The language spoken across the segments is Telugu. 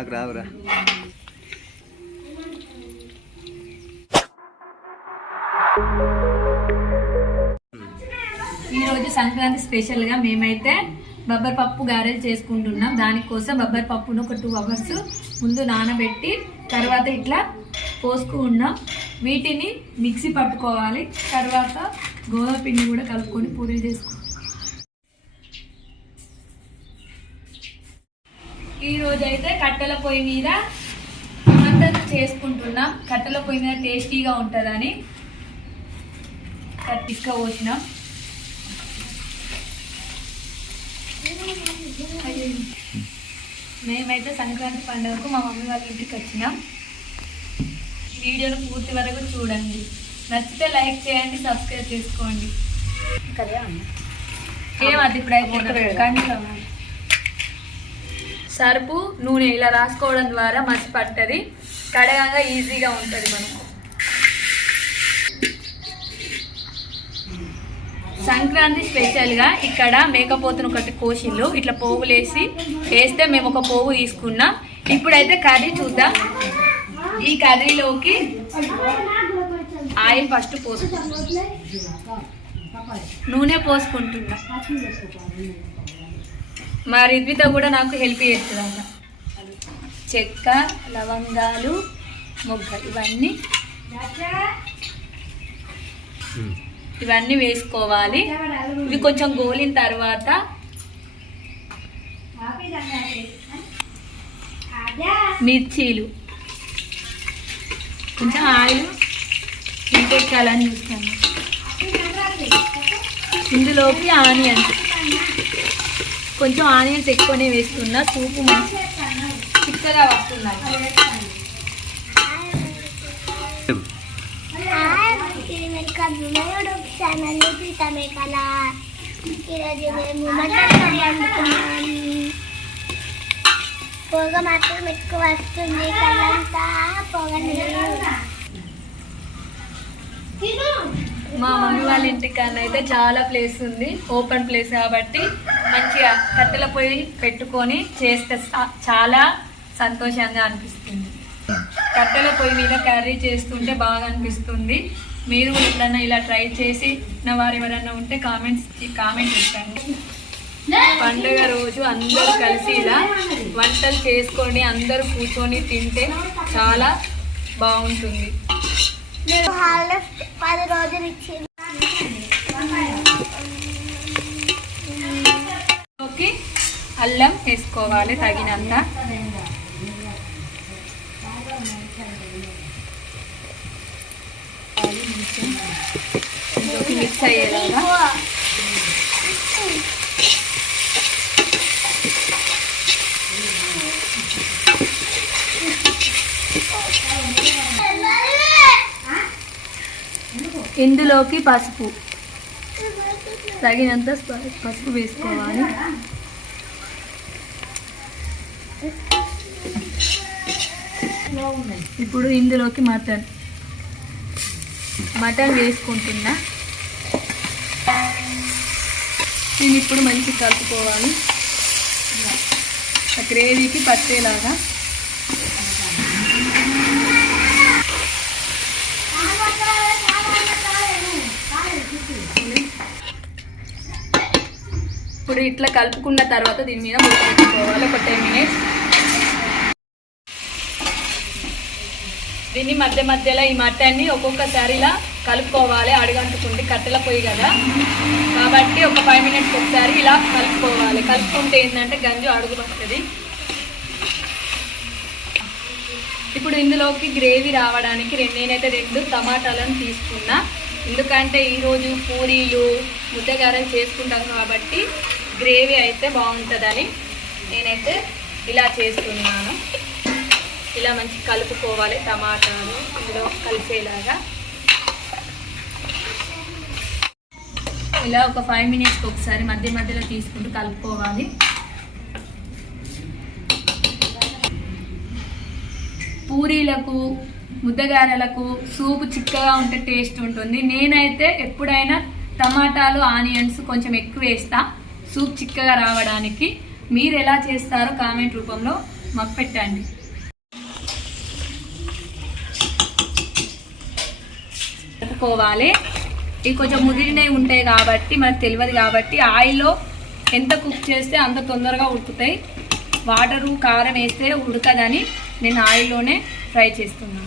నాకు రావురా. ఈరోజు సంక్రాంతి స్పెషల్గా మేమైతే బొబ్బరి పప్పు గారెలు చేసుకుంటున్నాం. దానికోసం బొబ్బరి పప్పును ఒక 2 hours ముందు నానబెట్టి తర్వాత ఇట్లా పోసుకున్నాం. వీటిని మిక్సీ పట్టుకోవాలి. తర్వాత గోధుమ పిండి కూడా కలుపుకొని పూరీలు చేసుకోవాలి. ఈరోజు అయితే కట్టెల పొయ్యి మీద అంతా చేసుకుంటున్నాం. కట్టెల పొయ్యి మీద టేస్టీగా ఉంటుందని కట్టిక్క పోసినాం. మేమైతే సంక్రాంతి పండుగకు మా మమ్మీ వాళ్ళ ఇంటికి వచ్చినాం. వీడియోను పూర్తి వరకు చూడండి. నచ్చితే లైక్ చేయండి, సబ్స్క్రైబ్ చేసుకోండి. ఏమది ఇప్పుడైతే సరుపు నూనె ఇలా రాసుకోవడం ద్వారా మసి పట్టది, కడగంగా ఈజీగా ఉంటుంది మనకు. సంక్రాంతి స్పెషల్గా ఇక్కడ మేకపోతును ఒకటి కోసిళ్ళు ఇట్లా పోగులు వేస్తే మేము ఒక పోగు తీసుకున్నాం. ఇప్పుడైతే కర్రీ చూద్దాం. ఈ కర్రీలోకి ఆయిల్ ఫస్ట్ నూనె పోసుకుంటున్నా. మా రిద్విత కూడా నాకు హెల్ప్ చేస్తుందంట. చెక్క, లవంగాలు, మొగ్గ ఇవన్నీ వేసుకోవాలి. ఇవి కొంచెం గోలిన తర్వాత మిర్చీలు, కొంచెం ఆయిల్ ఇంకెక్కాలని చూస్తాను. ఇందులోకి ఆనియన్స్, కొంచెం ఆనియన్స్ ఎక్కువనే వేస్తున్నా. సూపు మంచి చిక్కగా వస్తున్నాయి. పొగ మాత్రం ఎక్కువ వస్తుంది. కళ్ళంతా పొగ. మా మమ్మీ వాళ్ళ ఇంటికన్నా అయితే చాలా ప్లేస్ ఉంది, ఓపెన్ ప్లేస్ కాబట్టి మంచిగా కట్టెల పొయ్యి పెట్టుకొని చేస్తే చాలా సంతోషంగా అనిపిస్తుంది. కట్టెల పొయ్యి మీద కర్రీ చేస్తుంటే బాగా అనిపిస్తుంది. మీరు ఎప్పుడన్నా ఇలా ట్రై చేసి నా వారు ఎవరన్నా ఉంటే కామెంట్ చేయండి. పండుగ రోజు అందరూ కలిసి ఇలా వంటలు చేసుకొని అందరూ కూర్చొని తింటే చాలా బాగుంటుంది. 10 రోజులు ఇచ్చింది. అల్లం వేసుకోవాలి తగినంత. మిక్స్ అయ్యేలాగా ఇందులోకి పసుపు తగినంత పసుపు వేసుకోవాలి. ఇప్పుడు ఇందులోకి మటన్ వేసుకుంటున్నా. దీన్ని ఇప్పుడు మంచిగా కలుపుకోవాలి. గ్రేవీకి పట్టేలాగా. ఇప్పుడు ఇట్లా కలుపుకున్న తర్వాత దీని మీద మూత పెట్టుకోవాలి ఒక 10 minutes. దీన్ని మధ్యలో ఈ మటన్ని ఒక్కొక్కసారి ఇలా కలుపుకోవాలి. అడుగంటుకుంటే కట్టెల పొయ్యి కదా కాబట్టి ఒక 5 minutes ఒకసారి ఇలా కలుపుకోవాలి. కలుపుకుంటే ఏంటంటే గంజు అడుగు పడుతుంది. ఇప్పుడు ఇందులోకి గ్రేవీ రావడానికి నేనైతే 2 టమాటాలను తీసుకున్నా. ఎందుకంటే ఈరోజు పూరీలు ముద్దగారెలు చేసుకుంటాం కాబట్టి గ్రేవీ అయితే బాగుంటుందని నేనైతే ఇలా చేస్తున్నాను. ఇలా మంచి కలుపుకోవాలి. టమాటాలు ఇందులో కలిసేలాగా ఇలా ఒక 5 minutes ఒకసారి మధ్యలో తీసుకుంటూ కలుపుకోవాలి. పూరీలకు ముద్దగారెలకు సూపు చిక్కగా ఉంటే టేస్ట్ ఉంటుంది. నేనైతే ఎప్పుడైనా టమాటాలు ఆనియన్స్ కొంచెం ఎక్కువ వేస్తా సూప్ చిక్కగా రావడానికి. మీరు ఎలా చేస్తారో కామెంట్ రూపంలో మాకు పెట్టండి. కలుపుకోవాలి. ఇవి కొంచెం ముదిరినవి ఉంటాయి కాబట్టి మనకు తెలియదు కాబట్టి ఆయిల్లో ఎంత కుక్ చేస్తే అంత తొందరగా ఉడుకుతాయి. వాటరు కారం వేస్తే ఉడకదని నేను ఆయిల్లోనే ఫ్రై చేస్తున్నాను.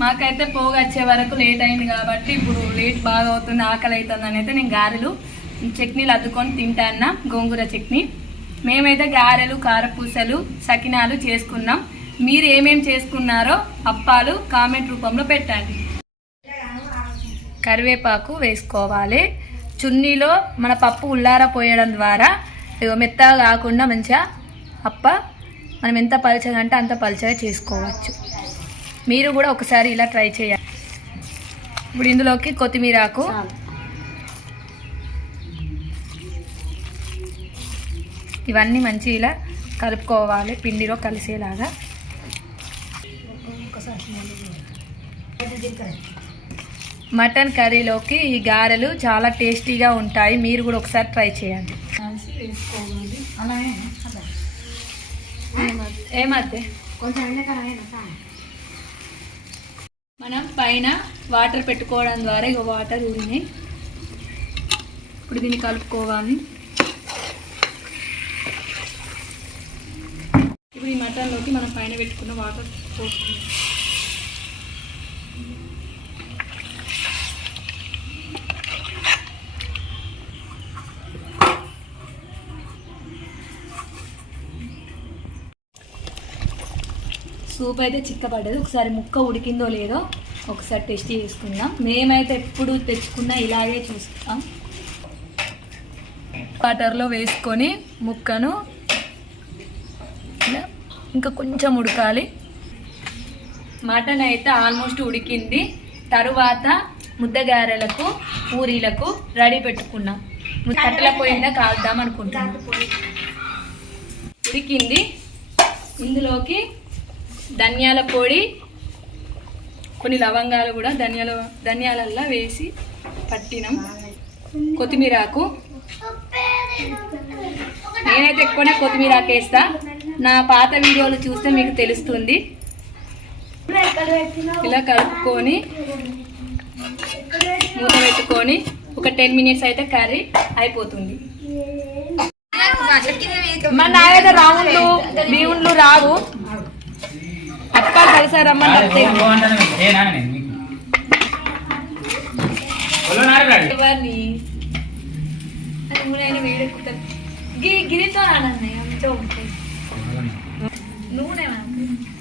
మాకైతే పోగు వచ్చే వరకు లేట్ అయింది కాబట్టి ఇప్పుడు లేట్ బాగా అవుతుంది, ఆకలి అవుతుంది అని అయితే నేను గారెలు చట్నీలు అద్దుకొని తింటాను. గోంగూర చట్నీ. మేమైతే గారెలు, కారపూసలు, సకినాలు చేసుకున్నాం. మీరు ఏమేమి చేసుకున్నారో అప్పాలు కామెంట్ రూపంలో పెట్టండి. కరివేపాకు వేసుకోవాలి. చున్నీలో మన పప్పు ఉల్లార పోయడం ద్వారా మెత్తగా కాకుండా మంచిగా అప్ప మనం ఎంత పలచగా అంటే అంత పలచగా చేసుకోవచ్చు. మీరు కూడా ఒకసారి ఇలా ట్రై చేయాలి. ఇప్పుడు ఇందులోకి కొత్తిమీరాకు, ఇవన్నీ మంచి ఇలా కలుపుకోవాలి పిండిలో కలిసేలాగా. మటన్ కర్రీలోకి ఈ గారెలు చాలా టేస్టీగా ఉంటాయి. మీరు కూడా ఒకసారి ట్రై చేయండి. ఏమద్దే మనం పైన వాటర్ పెట్టుకోవడం ద్వారా ఇక వాటర్ ఊరినాయి. ఇప్పుడు దీన్ని కలుపుకోవాలి. ఇప్పుడు ఈ మటన్లోకి మనం పైన పెట్టుకున్న వాటర్ పోసుకుందాం. సూప్ అయితే చిక్కబడ్డది. ఒకసారి ముక్క ఉడికిందో లేదో ఒకసారి టెస్ట్ చేసుకుందాం. మేమైతే ఎప్పుడు తెచ్చుకున్నా ఇలాగే చూస్తాం. వాటర్లో వేసుకొని ముక్కను ఇలా ఇంకా కొంచెం ఉడకాలి. మటన్ అయితే ఆల్మోస్ట్ ఉడికింది. తరువాత ముద్దగారెలకు, పూరీలకు రెడీ పెట్టుకున్నాం. కట్టెల పొయ్యిన కాల్దాం అనుకుంటున్నాం. ఉడికింది. ఇందులోకి ధనియాల పొడి, కొన్ని లవంగాలు కూడా ధనియాలల్లా వేసి పట్టినాం. కొత్తిమీరాకు, నేనైతే ఎక్కువనే కొత్తిమీరాకు వేస్తా. నా పాత వీడియోలు చూస్తే మీకు తెలుస్తుంది. ఇలా కలుపుకొని మూత పెట్టుకొని ఒక 10 మినిట్స్ అయితే కర్రీ అయిపోతుంది. మన నాయన రౌండ్లు బీవుండ్లు రావు. అప్పాలు కలిసా రమ్మని గిరితో నూనె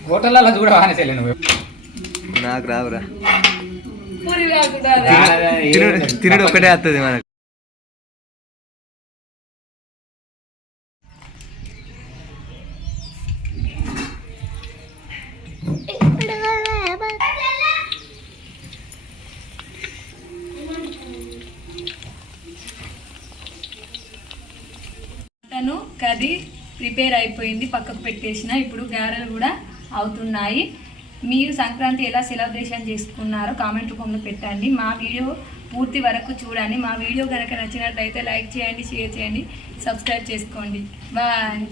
హోటల్లో కూడా నాకు రావురా. తినడు ఒకటే వస్తుంది మనకు. మటను కర్రీ ప్రిపేర్ అయిపోయింది, పక్కకు పెట్టేసిన. ఇప్పుడు గారెలు కూడా అవుతున్నాయి. మీరు సంక్రాంతి ఎలా సెలబ్రేషన్ చేసుకున్నారో కామెంట్ రూపంలో పెట్టండి. మా వీడియో పూర్తి వరకు చూడండి. మా వీడియో కనుక నచ్చినట్లయితే లైక్ చేయండి, షేర్ చేయండి, సబ్స్క్రైబ్ చేసుకోండి. బాయ్.